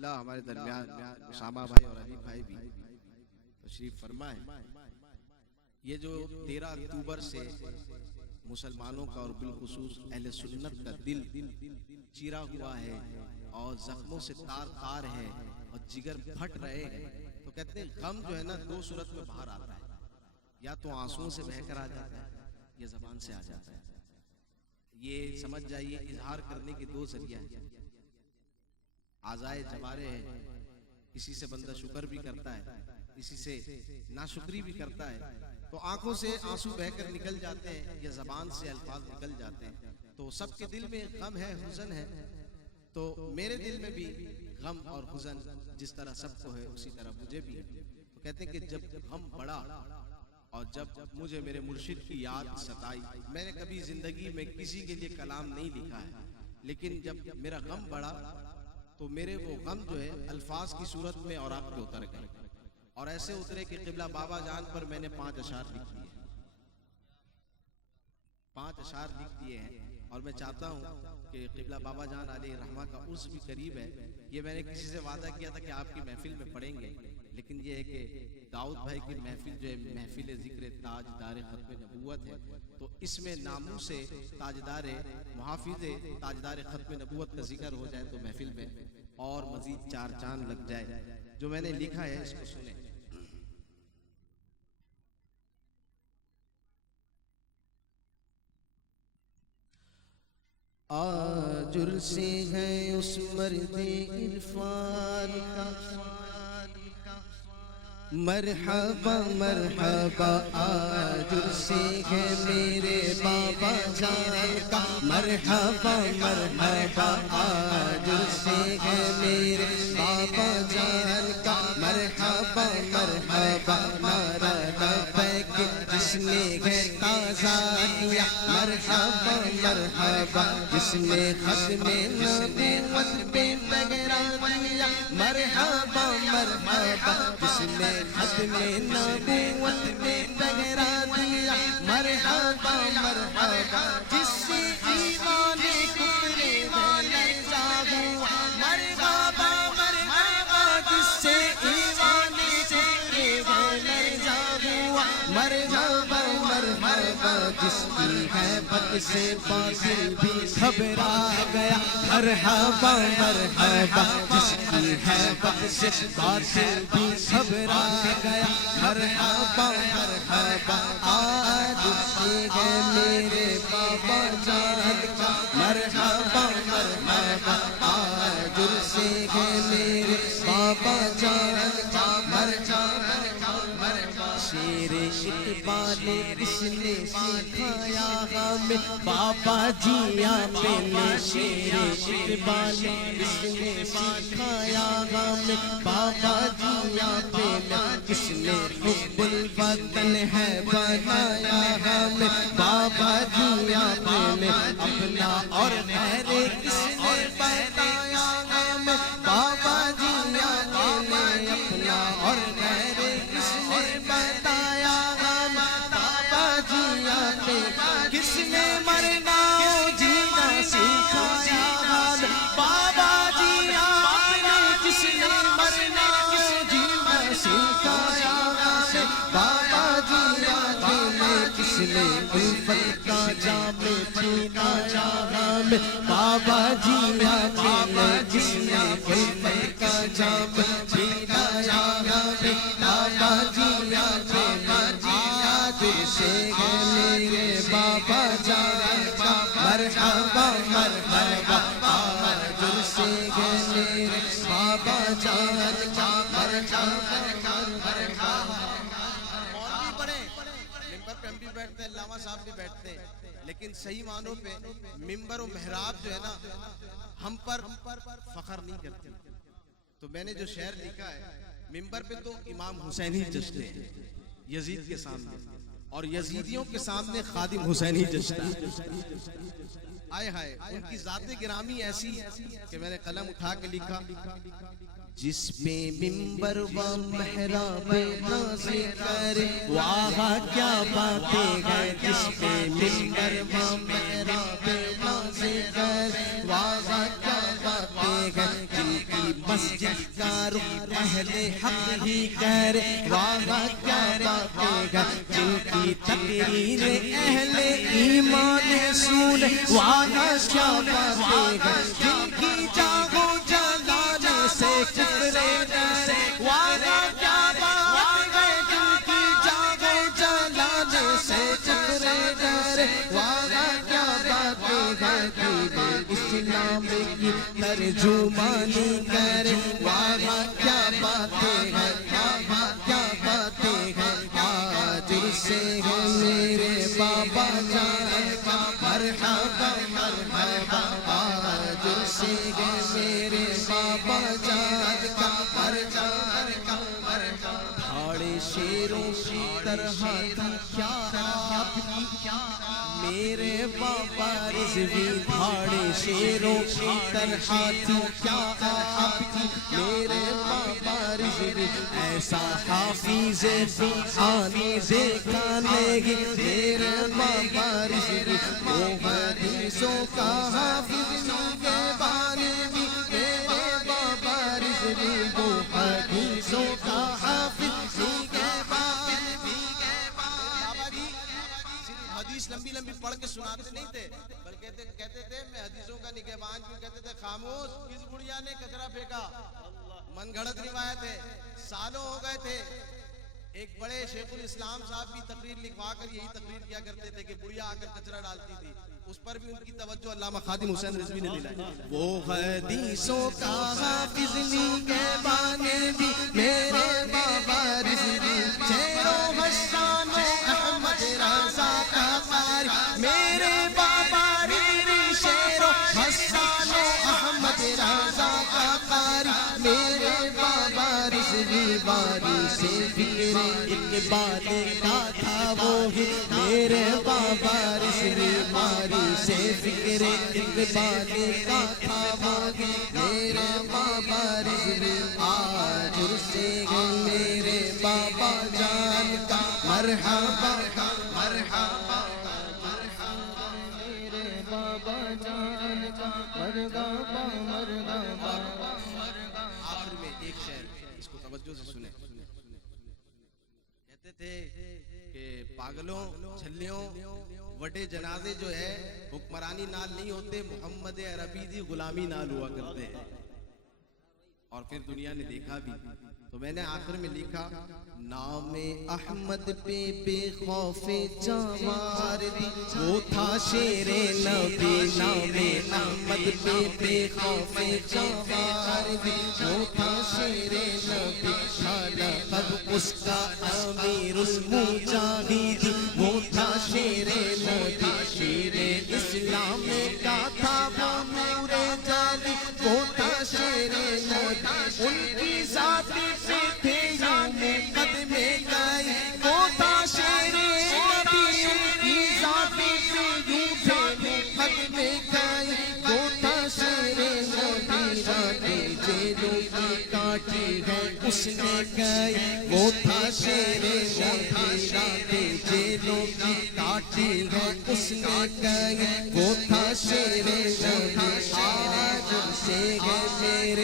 الحمدللہ ہمارے درمیان اسامہ بھائی اور علی بھائی بھی تشریف فرما ہے۔ یہ جو 13 اکتوبر سے مسلمانوں کا اور بالخصوص اہل سنت کا دل چیرا ہوا ہے اور زخموں سے تار تار ہے اور جگر پھٹ رہے ہیں، تو کہتے ہیں غم جو ہے نا دو صورت میں باہر آتا ہے، یا تو آنسوؤں سے بہہ کر آ جاتا ہے یا زبان سے آ جاتا ہے۔ یہ سمجھ جائیے اظہار کرنے کے دو ذریعہ ہیں، اعضائے جوارے ہیں، کسی سے بندہ شکر بھی کرتا ہے، کسی سے ناشکری بھی کرتا ہے، تو آنکھوں سے آنسو بہہ کر نکل جاتے ہیں یا زبان سے الفاظ نکل جاتے ہیں، تو سب کے دل میں غم ہے، حزن ہے، تو میرے دل میں بھی غم اور حزن جس طرح سب کو ہے اسی طرح مجھے بھی ہے۔ تو کہتے ہیں کہ جب غم بڑا اور جب مجھے میرے مرشد کی یاد ستائی، میں نے کبھی زندگی میں کسی کے لیے کلام نہیں لکھا ہے، لیکن جب میرا غم بڑھا تو میرے وہ غم جو ہے الفاظ کی صورت میں اوراق پہ اتر گئے، اور ایسے اترے کہ قبلہ بابا جان پر میں نے 5 اشعار لکھ دیے، 5 اشعار لکھ دیے ہیں، اور میں چاہتا ہوں کہ قبلہ بابا جان علیہ رحمہ کا عرس بھی قریب ہے، یہ میں نے کسی سے وعدہ کیا تھا کہ آپ کی محفل میں پڑھیں گے، لیکن یہ ہے کہ داؤد بھائی کی محفل جو ہے محفل ذکر تاجدار ختم نبوت ہے، تو اس میں ناموں سے تاجدار محافظ تاجدار ختم نبوت کا ذکر ہو جائے تو محفل میں اور مزید 4 چاند لگ جائے۔ جو میں نے لکھا ہے اس کو سنیں۔ آج عرصے ہے اس مرد عرفان کا، مرحبا مرحبا، آج عرصے ہے میرے بابا جان کا، مرحبا مرحبا، آج عرصے ہے میرے بابا جان کا، مرحبا مرحبا، نعرہ لبیک جس نے ہے تازہ کیا، مرحبا مرحبا جس نے ختم نبوت پہ پگڑا دیا، مرحبا مرحبا جس نے ختم نبوت پہ پگڑا دیا، مرحبا مرحبا جس سے ایمان کفر و لرزا ہوا، مرحبا مرحبا جس سے ایمان کفر و لرزا ہوا، مرحبا مرحبا جس کی ہیبت سے باطل بھی گھبرا گیا، مرحبا مرحبا جس کی ہیبت سے باطل بھی گھبرا گیا، مرحبا مرحبا، آج عرصے ہے میرے بابا جان کا، مرحبا مرحبا، آج عرصے ہے میرے بابا جان کا، مرحبا مرحبا، شیر اقبال کس نے سکھایا ہمیں، بابا جی آپ نے، شیر اقبال کس نے سکھایا ہمیں، بابا جی آپ نے، کس نے حب الوطن ہے بنایا ہمیں، بابا جی آپ نے، اپنا اور غیر کس نے بتایا ہمیں، بابا جی آپ نے، اپنا اور غیر کس نے بتایا ہمیں، بابا جی آپ نے، کس نے مرنا جینا سکھایا ہمیں، بابا جی آپ نے، کس نے مرنا جینا سکھایا ہمیں، بابا جی آپ نے، کس نے الفت کا جام پلایا ہمیں، بابا جی آپ نے، کس نے الفت کا جام پلایا ہمیں، بابا جی آپ نے، آج عرصے ہے میرے بابا جان کا، مرحبا مرحبا، آج عرصے ہے میرے بابا جان کا، مرحبا مرحبا۔ مولوی بڑے ممبر پہ ہم بھی بیٹھتے ہیں، علامہ صاحب بھی بیٹھتے ہیں، لیکن صحیح معنوں پہ ممبر و محراب جو ہے نا ہم پر فخر نہیں کرتی، تو میں نے جو شعر لکھا ہے، ممبر پہ تو امام حسین ہی جچتے ہیں یزید کے سامنے، اور یزیدیوں کے سامنے خادم حسین ہی جچتا ہے، آئے ہائے، ان کی ذات گرامی ایسی کہ میں نے قلم اٹھا کے لکھا، جس پہ ممبر و محراب ناز کرے، واہ کیا باتیں ہیں، جس پہ ممبر و محراب ناز کرے، واہ کیا باتیں ہیں، جن کی مسجد کا رخ اہل حق ہی کرے واہ کیا باتیں ہیں جن کی تقریر اہل ایمان سن واہ کیا باتیں ہیں جن کی جاگو جلانے سے چکرے سے واہ کیا بات ہے جن کی جاگو جلانے سے چکرے ڈرے واہ کیا باتیں ہیں اسلام کی ترجمانی کرے واہ کیا باتیں ہیں کیا باتیں ہیں آج سے ہے میرے بابا جان کا مرحبا مرحبا آج سے ہے میرے بابا جان کا مرحبا بھاڑے شیروں کی طرح تھی کیا آپ کی میرے بابا رضوی بھاڑے شیروں کی طرح تھی کیا آپ کی میرے بابا رضوی ایسا حافظ آنے دیکھا نہیں میرے بابا رضوی وہ حدیثوں کا حافظ کے بارے بھی میرے بابا رضوی وہ حدیثوں کا حافظ کے بارے بھی حدیث لمبی لمبی پڑھ کے سناتے نہیں تھے بلکہ کہتے تھے میں حدیثوں کا نگہبان کیوں کہتے تھے خاموش کس بڑھیا نے کچرا پھینکا من گھڑت روایت ہے سالوں ہو گئے تھے ایک بڑے شیخ الاسلام صاحب بھی تقریر لکھوا کر یہی تقریر کیا کرتے تھے کہ بڑھیا آ کر کچرا ڈالتی تھی اس پر بھی ان کی توجہ علامہ خادم حسین رضوی نے دلائی وہ حدیثوں کا حافظ نگہبان بھی میرے بابا رضوی شیرو حسان احمد رضا کا قاری میرے بابا رضوی شیرو حسان احمد رضا کا قاری میرے بابا رضوی باری سے فکر اقبال کا تھا وہی میرے بابا رضوی باری سے فکر اقبال کا تھا وہی میرے بابا رضوی آج سے ہے میرے بابا جان کا مرحبا مرحبا میرے بابا جان کا مرحبا مرحبا آخر میں ایک شعر اس کو توجہ سے سنیں کہتے تھے کہ پاگلوں چھلیوں وڈے جنازے جو ہے حکمرانی نال نہیں ہوتے محمد عربی دی غلامی نال ہوا کرتے ہیں اور پھر دنیا نے دیکھا بھی تو میں نے آخر میں لکھا نام احمد پہ بے خوف جوار دی وہ تھا شیر نبی نام احمد پہ بے خوف جوار دی وہ تھا شیر نبی لقب اس کا امیر المجاہد وہ تھا شیر نبی شیر اسلام کا تھا وہ نور جلی وہ تھا شیر نبی ان کی ذاتی سے تھے یوں مقدمے گئے وہ تھا شیر نبی ان کی ذاتی سے یوں تھے مقدمے گئے وہ تھا شیر نبی راتیں جیلوں کی کاٹی ہے اس نے گئے وہ تھا شیر نبی راتیں جیلوں کی کاٹی ہے اس نے گئے وہ تھا شیر نبی آج سے ہے میرے